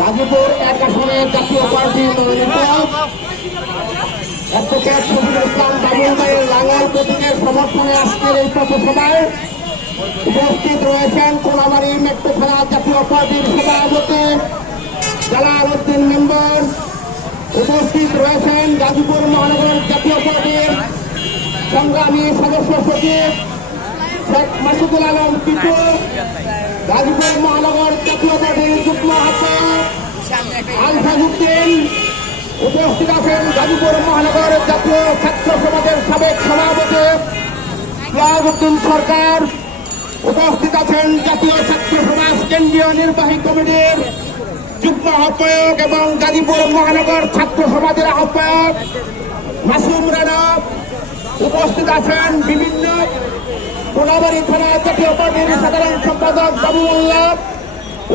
গাজীপুর 1 আসনে জাতীয় পার্টি মনোনীত অ্যাডভোকেট শফিকুল ইসলাম বাবুল ভাইয়ের লাঙ্গল প্রতীকের সমর্থনে আজকের এই পথসভায় উপস্থিত রয়েছেন কোলাবাড়ি মেট্রো থানা জাতীয় পার্টির সভাপতি জালাল উদ্দিন মেম্বার, উপস্থিত রয়েছেন গাজীপুর মহানগর জাতীয় পার্টির সংগ্রামী সদস্য সচিব শেখ মাসুদুল আলম টিপু, গাজীপুর মহানগর জাতীয় পার্টির যুগ্ম আহ্বায়ক আলফাজউদ্দিন, উপস্থিত আছেন গাজীপুর মহানগর জাতীয় ছাত্র সমাজের সাবেক সভাপতি ফিয়াজউদ্দিন সরকার, উপস্থিত আছেন জাতীয় ছাত্র সমাজ কেন্দ্রীয় নির্বাহী কমিটির যুগ্ম আহ্বায়ক এবং গাজীপুর মহানগর ছাত্র সমাজের আহ্বায়ক মাসুম রানা, উপস্থিত আছেন বিভিন্ন কোলাবাড়ি থানা জাতীয় পার্টির সাধারণ সম্পাদক বাবু মোল্লা,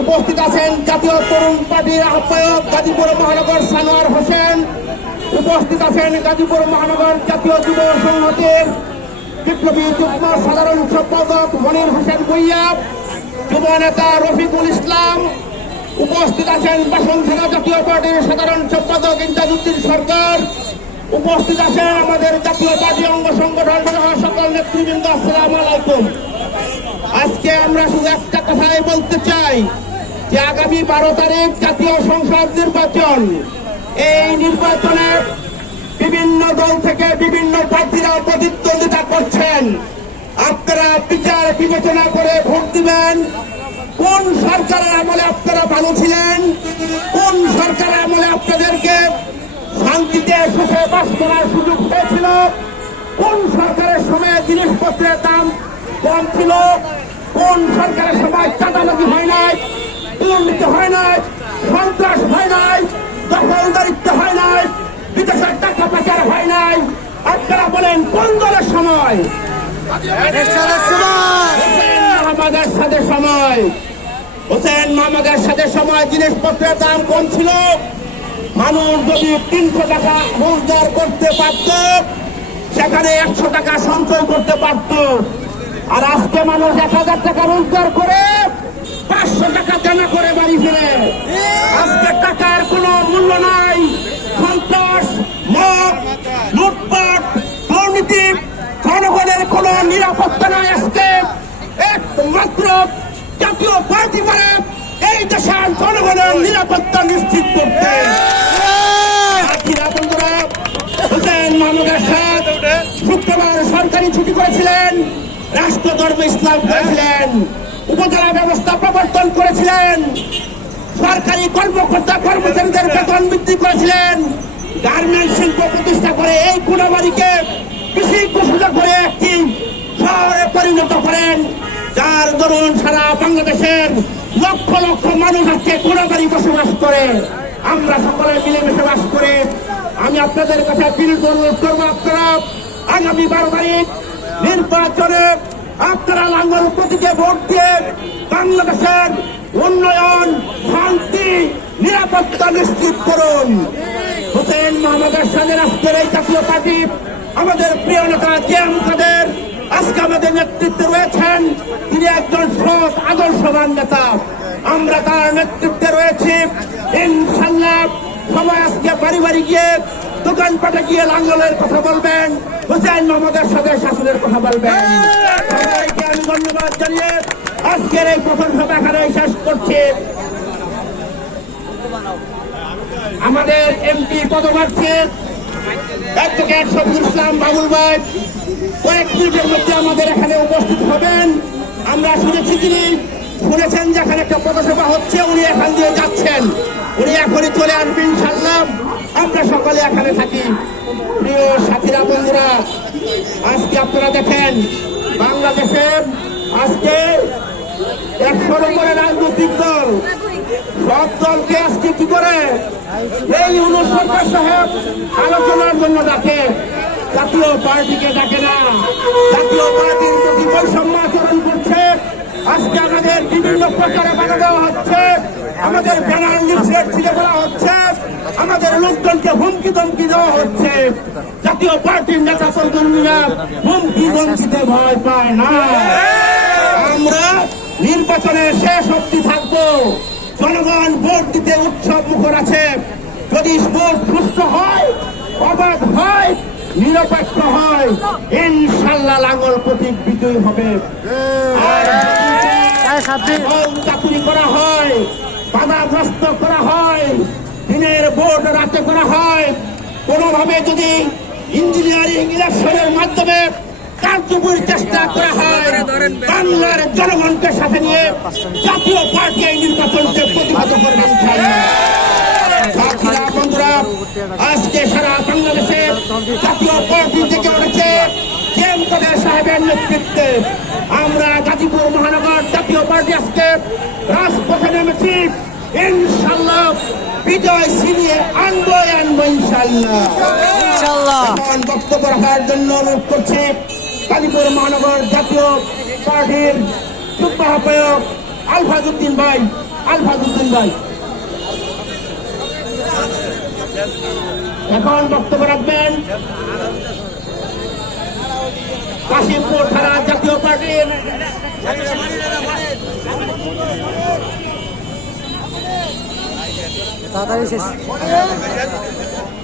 উপস্থিত আছেন জাতীয় তরুণ পার্টির আহ্বায়ক গাজীপুর মহানগর সানোয়ার হোসেন, উপস্থিত আছেন গাজীপুর মহানগর জাতীয় যুব সংহতির বিপ্লবী যুগ্ম সাধারণ সম্পাদক মনির হোসেন ভুইয়া, যুব নেতা রফিকুল ইসলাম, উপস্থিত আছেন বাসনখানা জাতীয় পার্টির সাধারণ সম্পাদক ইমদাদউদ্দিন সরকার, উপস্থিত আছেন আমাদের জাতীয় পার্টি অঙ্গ সংগঠন সকল নেতৃবৃন্দ। আসসালামু আলাইকুম। আজকে আমরা শুধু একটা কথাই বলতে চাই যে আগামী 12 তারিখ জাতীয় সংসদ নির্বাচন, এই নির্বাচনে বিভিন্ন দল থেকে বিভিন্ন প্রার্থীরা প্রতিদ্বন্দ্বিতা করছেন। আপনারা বিচার বিবেচনা করে ভোট দিবেন। কোন সরকারের আমলে আপনারা ভালো ছিলেন, কোন সরকারের আমলে আপনাদেরকে শান্তিতে সুখে বাস করার সুযোগ পেয়েছিল, কোন সরকারের সময় জিনিসপত্রের দাম কম ছিল, কোন সরকারের সময় চাঁদাবাজি হয় নাই, দুর্নীতি হয় নাই, সন্ত্রাস হয় নাই, দখলদারিত্ব হয় নাই, বিদেশের টাকা পাচার হয় নাই। আপনারা বলেন কোন দলের সময়? মাহমুদের সাথে সময়, হোসেন মাহমুদের সাথে সময় জিনিসপত্রের দাম কম ছিল। মানুষ যদি 300 টাকা রোজগার করতে পারত, সেখানে 100 টাকা সঞ্চয় করতে পারত। আর আজকে মানুষ 1000 টাকা রোজগার করে 500 টাকা জমা করে বাড়ি ফিরে। আজকে টাকার কোনো মূল্য নাই। সন্ত্রাস, মদ, লুটপাট, দুর্নীতি, জনগণের কোনো নিরাপত্তা নাই। আজকে একমাত্র জাতীয় পার্টি পারে এই দেশের জনগণের নিরাপত্তা নিশ্চিত করতে। বন্ধুরা, হোসেন মাহমুদের সাথে শুক্রবার সরকারি ছুটি করেছিলেন, রাষ্ট্র ধর্ম ইসলাম করেছিলেন, উপজেলা ব্যবস্থা প্রবর্তন করেছিলেন, সরকারি কর্মকর্তা কর্মচারীদের বেতন বৃদ্ধি করেছিলেন, গার্মেন্ট শিল্প প্রতিষ্ঠা করে এই কোলাবাড়িকে কৃষি ঘোষণা করে একটি শহরে পরিণত করেন, যার দরুন সারা বাংলাদেশের লক্ষ লক্ষ মানুষ আজকে কোলাবাড়ি বসবাস করে। আমরা সকলে মিলেমিশে বাস করে। আমি আপনাদের কাছে বিনীত অনুরোধ করবো, আপনারা আগামী 12 তারিখ নির্বাচনে আপনারা লাঙ্গল প্রতীকে ভোট দিয়ে বাংলাদেশের উন্নয়ন, শান্তি, নিরাপত্তা নিশ্চিত করুন। হোসেন মাহমুদের সাথে আজকের এই জাতীয় পার্টি আমাদের প্রিয় নেতা জিএম কাদের আজকে আমাদের নেতৃত্বে রয়েছেন। তিনি একজন সৎ আদর্শবান নেতা। আমরা তার নেতৃত্বে রয়েছি। ইনশাআল্লাহ সবাই আজকে বাড়ি বাড়ি গিয়ে, দোকানপাটে গিয়ে লাঙ্গলের কথা বলবেন, হোসেন মাহমুদের সাথে শাসনের কথা বলবেন। সবাইকে আমি ধন্যবাদ জানিয়ে আজকের এই প্রথম সভা এখানে শেষ করছি। আমাদের এমপি পদপ্রার্থী অ্যাডভোকেট শফিকুল ইসলাম বাবুল ভাই কয়েক মিনিটের মধ্যে আমাদের এখানে উপস্থিত হবেন। আমরা শুনেছেন যে এখানে একটা পথসভা হচ্ছে, উনি এখান দিয়ে যাচ্ছেন, উনি এখনই চলে আসবেন ইনশাআল্লাহ। আমরা সকালে এখানে থাকি। প্রিয় সাথীরা, বন্ধুরা, আজকে আপনারা দেখেন বাংলাদেশের আজকে 100-র উপরে রাজনৈতিক দল, সব দলকে আজকে কি করে এই সরকার সাহেব আলোচনার জন্য ডাকে, জাতীয় পার্টিকে ডাকে না। জাতীয় পার্টির প্রতি বৈষম্য আচরণ করছে। আজকে আমাদের বিভিন্ন প্রচারে বাধা দেওয়া হচ্ছে, আমাদের ব্যানার লিফলেট ছিঁড়ে দেওয়া হচ্ছে, আমাদের লোকজনকে হুমকি ধমকি দেওয়া হচ্ছে। জাতীয় পার্টির নেতা কর্মীরা হুমকি ধমকিতে ভয় পায় না। আমরা নির্বাচনের শেষ অবধি থাকবো। জনগণ ভোট দিতে উৎসব মুখর আছে। যদি ভোট সুস্থ হয়, অবাধ হয়, নিরপেক্ষ হয়, ইনশাল্লাহ লাঙ্গল প্রতীক বিজয়ী হবে। আর চাকরি করা হয়, বাধাগ্রস্ত করা হয়, দিনের ভোট রাতে করা হয়, কোনোভাবে যদি ইঞ্জিনিয়ারিং ইলেকশনের মাধ্যমে কার্যকরী চেষ্টা করা হয়, বাংলার জনগণকে সাথে নিয়ে জাতীয় পার্টি এই নির্বাচনকে প্রতিহত করবে। বন্ধুরা, আজকে সারা বাংলাদেশে জাতীয় পার্টি থেকে উঠেছে জেম কাদের সাহেবের নেতৃত্বে। আমরা গাজীপুর মহানগর জাতীয় পার্টি আজকে রাজপথে নেমেছি। ইনশাল্লাহ বিজয় ছিনিয়ে আনবো ইনশাল্লাহ। এখন বক্তব্য রাখার জন্য অনুরোধ করছি গাজীপুর মহানগর জাতীয় পার্টির যুগ্ম আহ্বায়ক আলফাজউদ্দিন ভাই। এখন বক্তব্য রাখবেন কাশিমপুর থানা জাতীয় পার্টির তাড়াতাড়ি শেষ।